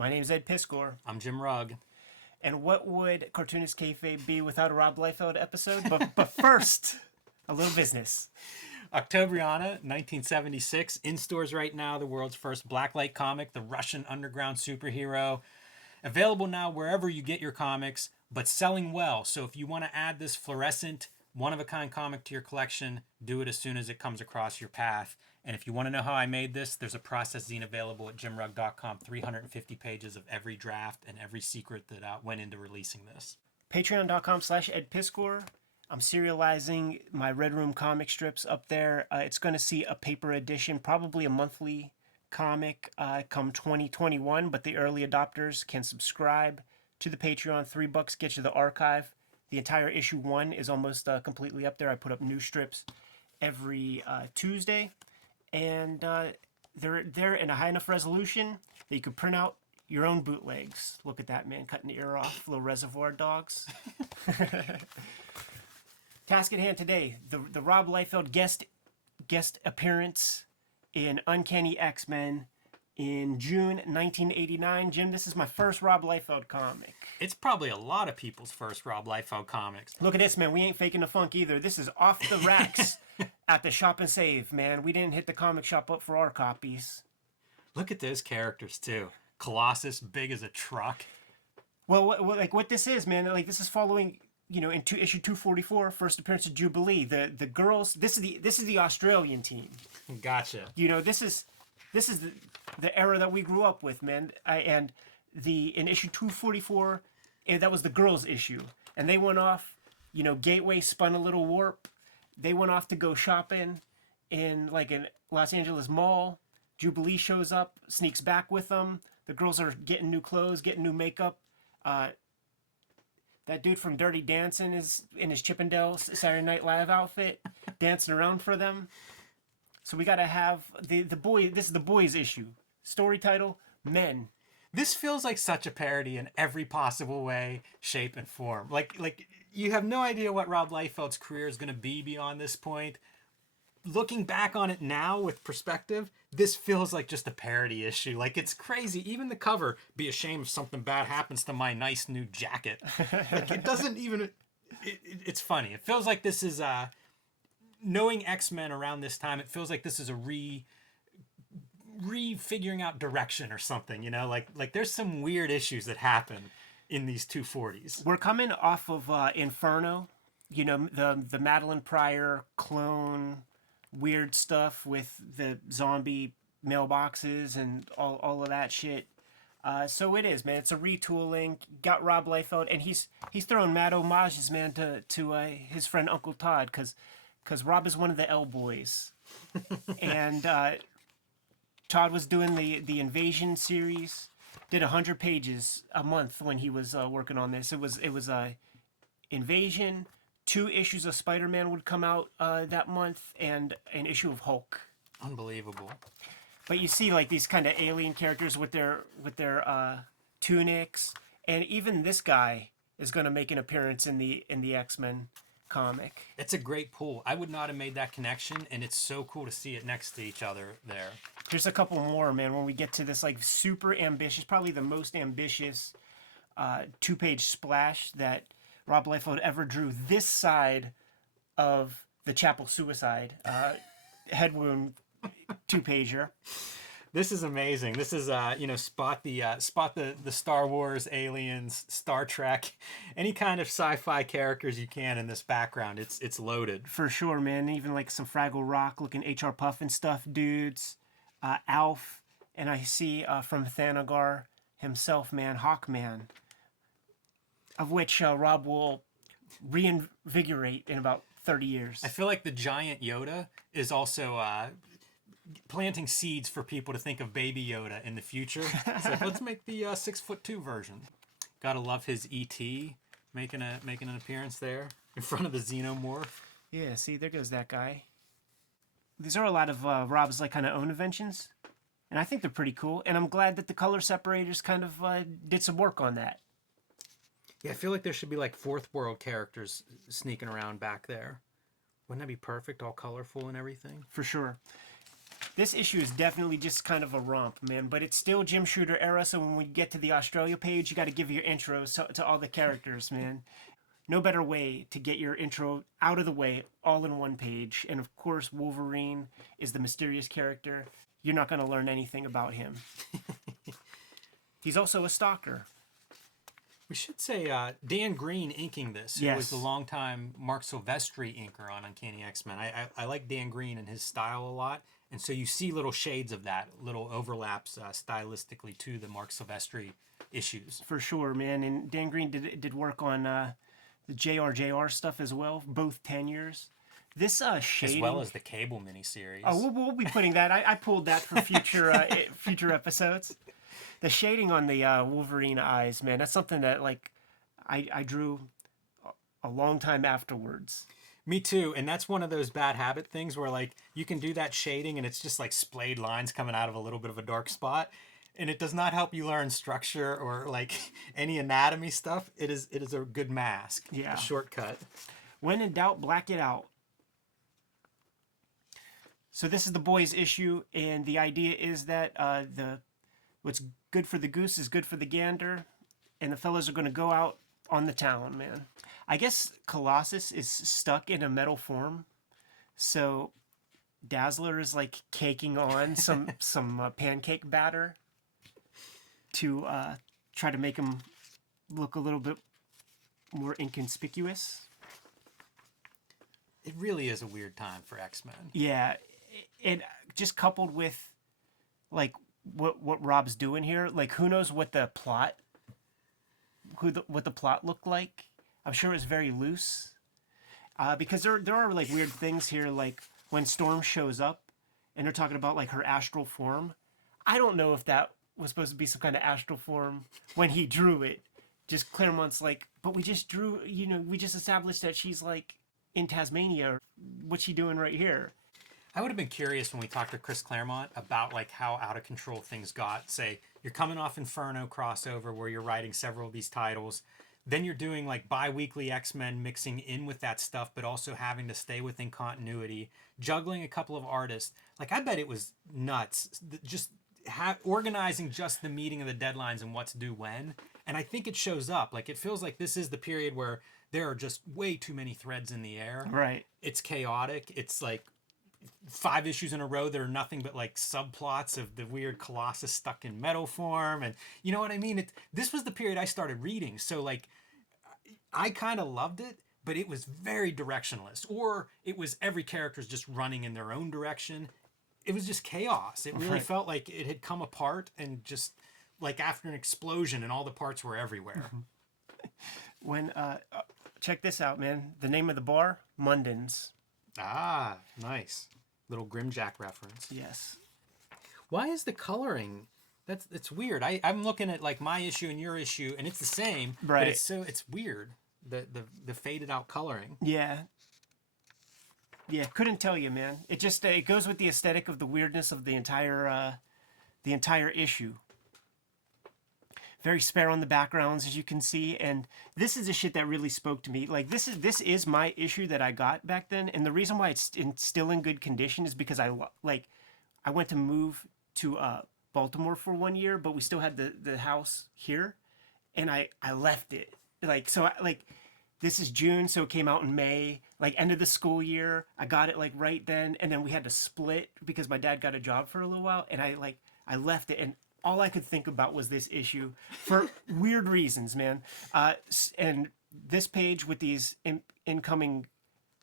My name's Ed Piskor. I'm Jim Rugg. And what would Cartoonist Kayfabe be without a Rob Liefeld episode? But first, a little business. Octobriana, 1976. In stores right now, the world's first blacklight comic, the Russian underground superhero. Available now wherever you get your comics, but selling well. So if you want to add this fluorescent, one-of-a-kind comic to your collection, do it as soon as it comes across your path. And if you want to know how I made this, there's a process zine available at jimrugg.com. 350 pages of every draft and every secret that went into releasing this. Patreon.com/EdPiskor. I'm serializing my Red Room comic strips up there. It's going to see a paper edition, probably a monthly comic come 2021, but the early adopters can subscribe to the Patreon. $3 gets you the archive. The entire issue 1 is almost completely up there. I put up new strips every Tuesday. And they're in a high enough resolution that you could print out your own bootlegs. Look at that, man, cutting the ear off. Little Reservoir Dogs. Task at hand today, the Rob Liefeld guest appearance in Uncanny X-Men in June 1989. Jim, this is my first Rob Liefeld comic. It's probably a lot of people's first Rob Liefeld comics. Look at this, man. We ain't faking the funk either. This is off the racks at the Shop and Save, man. We didn't hit the comic shop up for our copies. Look at those characters, too. Colossus, big as a truck. Well, what this is, man, like this is following, in issue 244, first appearance of Jubilee. The girls, this is the Australian team. Gotcha. This is the era that we grew up with, man. In issue 244, that was the girls' issue, and they went off. Gateway spun a little warp. They went off to go shopping in Los Angeles mall. Jubilee shows up, sneaks back with them. The girls are getting new clothes, getting new makeup. That dude from Dirty Dancing is in his Chippendale Saturday Night Live outfit, dancing around for them. So we got to have the boy. This is the boys' issue. Story title: Men. This feels like such a parody in every possible way, shape, and form. Like you have no idea what Rob Liefeld's career is going to be beyond this point. Looking back on it now with perspective, this feels like just a parody issue. Like, it's crazy. Even the cover, be ashamed if something bad happens to my nice new jacket. Like, it doesn't even... It's funny. It feels like this is... knowing X-Men around this time, it feels like this is a refiguring out direction or something, Like, there's some weird issues that happen in these 240s. We're coming off of Inferno. The Madeline Pryor clone... weird stuff with the zombie mailboxes and all of that shit. So it is, man. It's a retooling. Got Rob Liefeld, and he's throwing mad homages, man, to his friend Uncle Todd, because Rob is one of the L boys, and Todd was doing the Invasion series. Did 100 pages a month when he was working on this. It was Invasion. 2 issues of Spider-Man would come out that month, and an issue of Hulk. Unbelievable. But you see, these kind of alien characters with their tunics, and even this guy is going to make an appearance in the X-Men comic. It's a great pull. I would not have made that connection, and it's so cool to see it next to each other there. There's a couple more, man. When we get to this, super ambitious, probably the most ambitious 2-page splash that Rob Liefeld ever drew this side of the Chapel Suicide head wound 2-pager. This is amazing. This is spot the Star Wars, aliens, Star Trek, any kind of sci-fi characters you can in this background. It's loaded for sure, man. Even some Fraggle Rock looking HR Puffin stuff dudes, Alf, and I see from Thanagar himself, man, Hawkman. Of which Rob will reinvigorate in about 30 years. I feel like the giant Yoda is also planting seeds for people to think of Baby Yoda in the future. So let's make the 6'2" version. Gotta love his E.T. making an appearance there in front of the Xenomorph. Yeah, see, there goes that guy. These are a lot of Rob's kind of own inventions, and I think they're pretty cool. And I'm glad that the color separators kind of did some work on that. Yeah, I feel like there should be fourth world characters sneaking around back there. Wouldn't that be perfect? All colorful and everything? For sure. This issue is definitely just kind of a romp, man, but it's still Jim Shooter era, so when we get to the Australia page, you got to give your intros to all the characters, man. No better way to get your intro out of the way all in one page. And of course, Wolverine is the mysterious character. You're not going to learn anything about him. He's also a stalker. We should say Dan Green inking this, who was the longtime Mark Silvestri inker on Uncanny X-Men. I like Dan Green and his style a lot, and so you see little shades of that, little overlaps stylistically to the Mark Silvestri issues. For sure, man. And Dan Green did work on the JRJR stuff as well, both tenures. This shading, as well as the Cable miniseries. Oh, we'll be putting that. I pulled that for future future episodes. The shading on the Wolverine eyes, man, that's something that like I drew a long time afterwards. Me too, and that's one of those bad habit things where like you can do that shading and it's just like splayed lines coming out of a little bit of a dark spot, and it does not help you learn structure or like any anatomy stuff. It is a good mask, a shortcut. When in doubt, black it out. So this is the boys issue, and the idea is that what's good for the goose is good for the gander, and the fellas are going to go out on the town, man. I guess Colossus is stuck in a metal form, so Dazzler is like caking on some pancake batter to try to make him look a little bit more inconspicuous. It really is a weird time for X-Men. Yeah, and just coupled with like what Rob's doing here, like who knows what the plot looked like. I'm sure it's very loose, because there are like weird things here, like when Storm shows up and they're talking about like her astral form. I don't know if that was supposed to be some kind of astral form when he drew it. Just Claremont's like, but we just drew, we just established that she's like in Tasmania. What's she doing right here? I would have been curious when we talked to Chris Claremont about like how out of control things got. Say you're coming off Inferno crossover where you're writing several of these titles. Then you're doing like bi-weekly X-Men mixing in with that stuff, but also having to stay within continuity, juggling a couple of artists. Like I bet it was nuts. Just organizing just the meeting of the deadlines and what to do when. And I think it shows up. Like it feels like this is the period where there are just way too many threads in the air. Right. It's chaotic. It's like 5 issues in a row that are nothing but like subplots of the weird Colossus stuck in metal form, and you know what I mean. This was the period I started reading, so like I kind of loved it, but it was very directionless, or it was every character's just running in their own direction. It was just chaos. It really felt like it had come apart and just like after an explosion, and all the parts were everywhere. When check this out, man. The name of the bar, Mundan's. Ah, nice. Little Grimjack reference. Yes. Why is the coloring? It's weird. I'm looking at like my issue and your issue, and it's the same. Right. But it's weird. The faded out coloring. Yeah. Yeah, couldn't tell you, man. It just it goes with the aesthetic of the weirdness of the entire issue. Very spare on the backgrounds, as you can see, and this is the shit that really spoke to me. Like this is my issue that I got back then, and the reason why it's still in good condition is because I went to move to Baltimore for 1 year, but we still had the house here, and I left it. This is June, so it came out in May, like end of the school year. I got it like right then, and then we had to split because my dad got a job for a little while, and I left it, and all I could think about was this issue for weird reasons, man. And this page with these incoming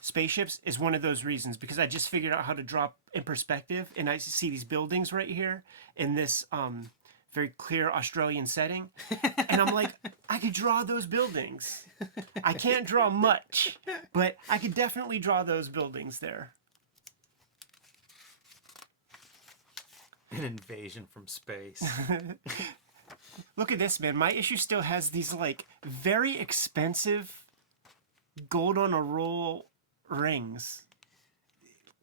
spaceships is one of those reasons, because I just figured out how to drop in perspective, and I see these buildings right here in this very clear Australian setting, and I'm like, I could draw those buildings. I can't draw much, but I could definitely draw those buildings there. An invasion from space. Look at this, man. My issue still has these like very expensive gold on a roll rings.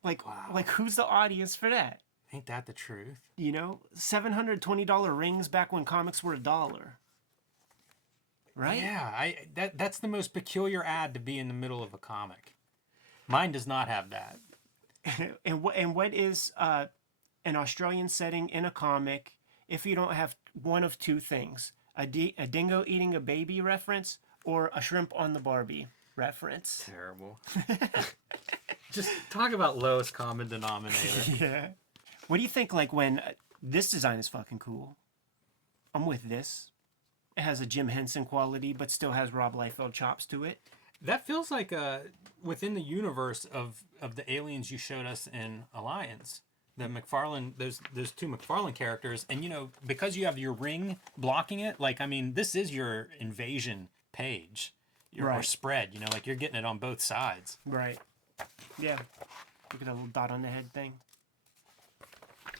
Like, wow. Like who's the audience for that? Ain't that the truth? $720 rings back when comics were $1. Right? Yeah, that's the most peculiar ad to be in the middle of a comic. Mine does not have that. And what is an Australian setting in a comic if you don't have one of two things: a dingo eating a baby reference or a shrimp on the Barbie reference. Terrible. Just talk about lowest common denominator. Yeah. What do you think, like, when this design is fucking cool? I'm with this. It has a Jim Henson quality, but still has Rob Liefeld chops to it. That feels like within the universe of the aliens you showed us in Alliance. The McFarlane, there's two McFarlane characters, and you know, because you have your ring blocking it, like, I mean, this is your invasion page, or spread. You know, like, you're getting it on both sides. Right. Yeah. Look at that little dot on the head thing.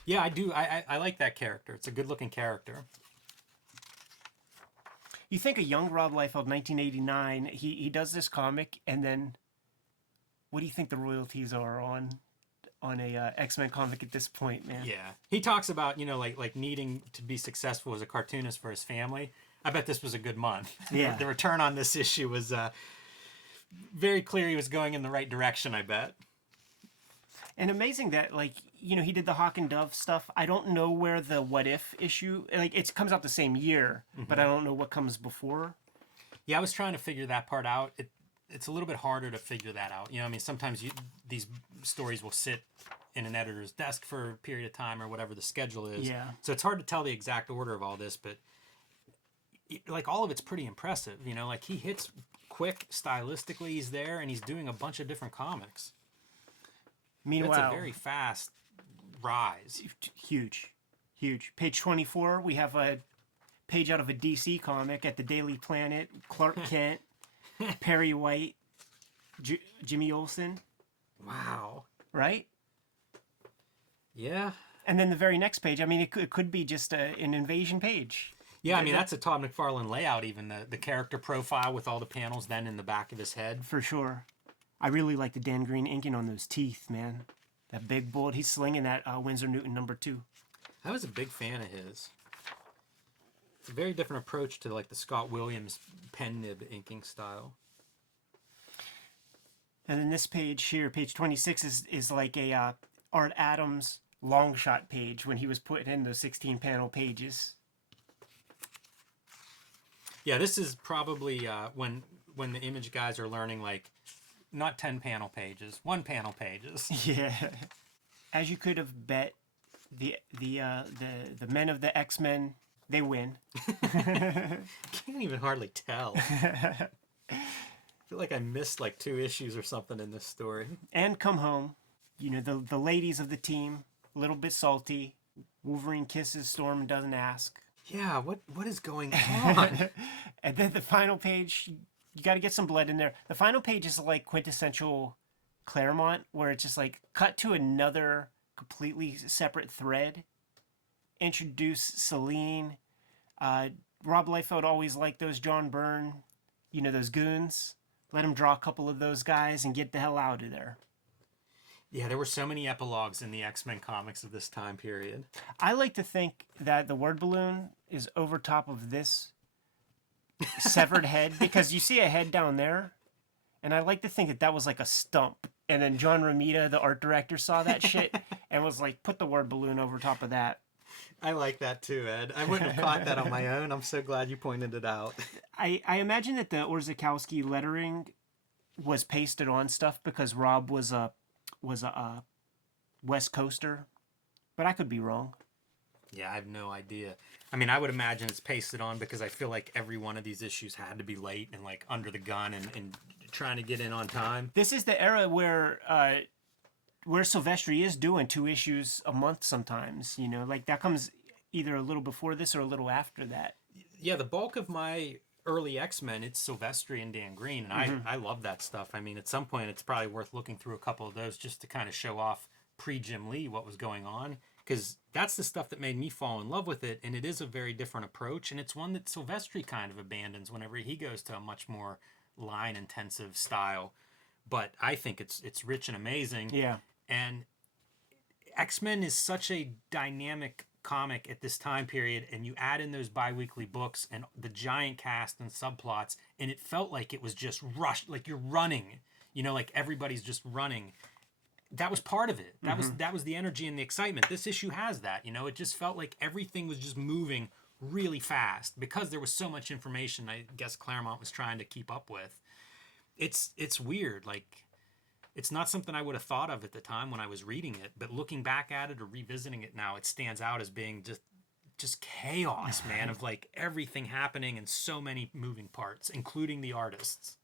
Yeah, I do. I like that character. It's a good looking character. You think a young Rob Liefeld, 1989, he does this comic, and then what do you think the royalties are on a X-Men comic at this point, man? Yeah. He talks about, you know, like needing to be successful as a cartoonist for his family. I bet this was a good month. Yeah. The return on this issue was very clear he was going in the right direction, I bet. And amazing that, like, you know, he did the Hawk and Dove stuff. I don't know where the What If issue, like, it comes out the same year, but I don't know what comes before. Yeah, I was trying to figure that part out. It's a little bit harder to figure that out. You know, I mean, sometimes these stories will sit in an editor's desk for a period of time or whatever the schedule is. Yeah. So it's hard to tell the exact order of all this, but like, all of it's pretty impressive. You know, like, he hits quick stylistically. He's there and he's doing a bunch of different comics. Meanwhile, it's a very fast rise. Huge. Page 24, we have a page out of a DC comic at the Daily Planet. Clark Kent, Perry White, Jimmy Olsen. Wow. Right? Yeah. And then the very next page, I mean, it could be just an invasion page. Yeah, I mean, that's a Todd McFarlane layout, even the character profile with all the panels then in the back of his head. For sure. I really like the Dan Green inking on those teeth, man. That big bullet he's slinging, that Winsor Newton #2. I was a big fan of his. It's a very different approach to, like, the Scott Williams pen nib inking style. And then this page here, page 26, is like a Art Adams long shot page when he was putting in those 16 panel pages. Yeah, this is probably when the Image guys are learning, like, not 10 panel pages, 1 panel pages. Yeah. As you could have bet, the men of the X-Men, they win. Can't even hardly tell. I feel like I missed like 2 issues or something in this story. And come home. You know, the ladies of the team, a little bit salty. Wolverine kisses Storm and doesn't ask. Yeah, what is going on? And then the final page, you got to get some blood in there. The final page is like quintessential Claremont, where it's just like cut to another completely separate thread. Introduce Celine. Rob Liefeld always liked those John Byrne, you know, those goons. Let him draw a couple of those guys and get the hell out of there. Yeah, there were so many epilogues in the X-Men comics of this time period. I like to think that the word balloon is over top of this severed head, because you see a head down there, and I like to think that was like a stump, and then John Romita, the art director, saw that shit and was like, put the word balloon over top of that. I like that too, Ed. I wouldn't have caught that on my own. I'm so glad you pointed it out. I imagine that the Orzechowski lettering was pasted on stuff because Rob was a West Coaster, but I could be wrong. Yeah, I have no idea. I mean, I would imagine it's pasted on because I feel like every one of these issues had to be late and like under the gun and trying to get in on time. This is the era where Silvestri is doing 2 issues a month sometimes. You know, like that comes either a little before this or a little after that. Yeah, the bulk of my early X-Men, it's Silvestri and Dan Green, and I love that stuff. I mean, at some point, it's probably worth looking through a couple of those just to kind of show off pre-Jim Lee what was going on, because that's the stuff that made me fall in love with it, and it is a very different approach, and it's one that Silvestri kind of abandons whenever he goes to a much more line-intensive style. But I think it's rich and amazing. Yeah. And X-Men is such a dynamic comic at this time period, and you add in those bi-weekly books and the giant cast and subplots, and it felt like it was just rushed, like you're running, you know, like everybody's just running. that was part of it. That was the energy and the excitement. This issue has that, you know. It just felt like everything was just moving really fast because there was so much information. I guess Claremont was trying to keep up with. It's weird. Like, it's not something I would have thought of at the time when I was reading it, but looking back at it or revisiting it now, it stands out as being just chaos, man, of like everything happening and so many moving parts, including the artists.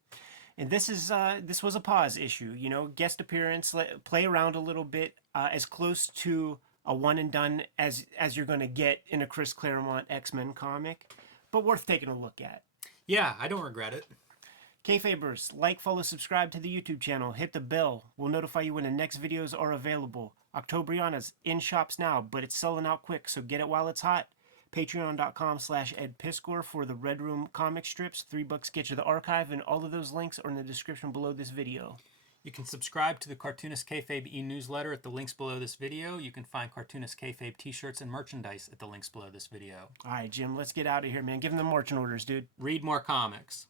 And this was a pause issue, you know, guest appearance, play around a little bit, as close to a one and done as you're going to get in a Chris Claremont X-Men comic, but worth taking a look at. Yeah, I don't regret it. Kayfabers, like, follow, subscribe to the YouTube channel, hit the bell. We'll notify you when the next videos are available. Octobriana's in shops now, but it's selling out quick, so get it while it's hot. Patreon.com/EdPiskor for the Red Room comic strips. $3 get you the archive, and all of those links are in the description below this video. You can subscribe to the Cartoonist Kayfabe e-newsletter at the links below this video. You can find Cartoonist Kayfabe t-shirts and merchandise at the links below this video. All right, Jim, let's get out of here, man. Give them the marching orders, dude. Read more comics.